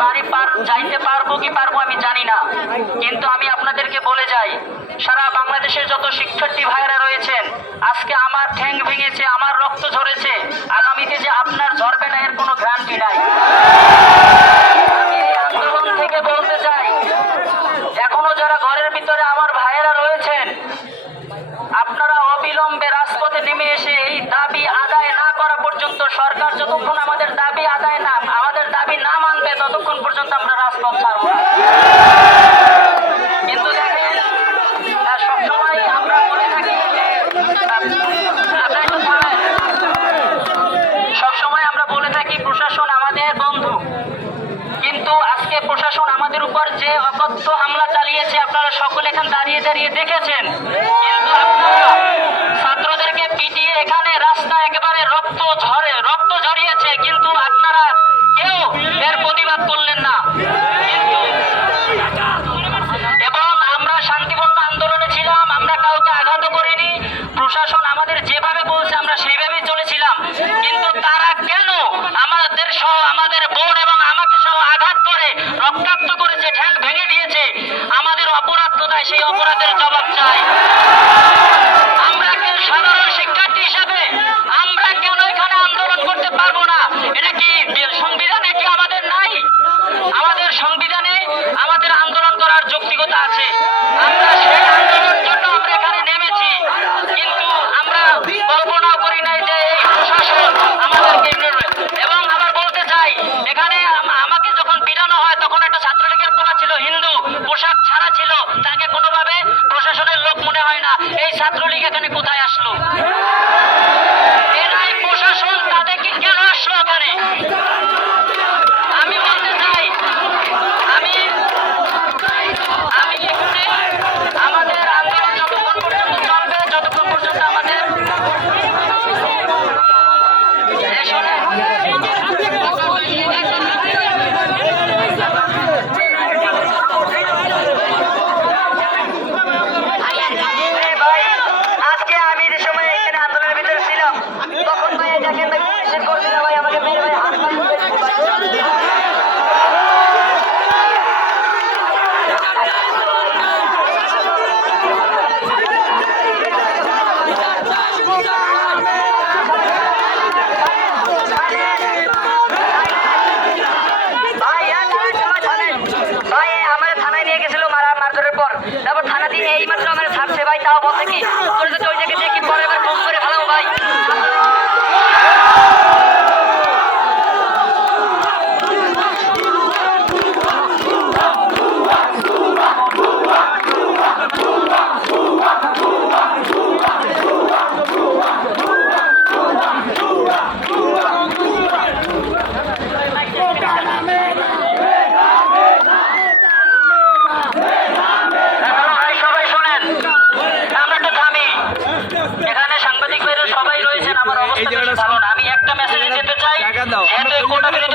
বাড়ি পার, যাইতে পারব কি পারব আমি জানি না। কিন্তু আমি আপনাদেরকে বলে যাই, সারা বাংলাদেশের যত শিক্ষার্থী ভাইয়েরা রয়েছেন, আজকে আমার ঠ্যাং ভেঙেছে, আমার রক্ত ঝরেছে, আগামীতে যে আপনার ঝরবে না, এর কোনো গ্যারান্টি নাই। সরকার যতক্ষণ আমাদের দাবি আদায় না ততক্ষণ পর্যন্ত আমরা রাজপথ ছাড়ব না কিন্তু দেখেন সবসময় আমরা বলে থাকি যে সবসময় আমরা বলে থাকি প্রশাসন আমাদের বন্ধু। কিন্তু আজকে প্রশাসন আমাদের উপর যে অকথ্য হামলা চালিয়েছে, আপনারা সকলে এখানে দাঁড়িয়ে দাঁড়িয়ে দেখেছেন। কিন্তু আপনারা ছাত্রদেরকে পিটিয়ে এখানে সুশাসন তারপর থানা দিয়ে এই মাত্র আমার ছাড়ছে। ভাই, তাও বলছে কি, তোর তো ওই জায়গায় দেখি পরে এবার ফোন করে ভালো, ভাই। আমাদের কোটা থেকে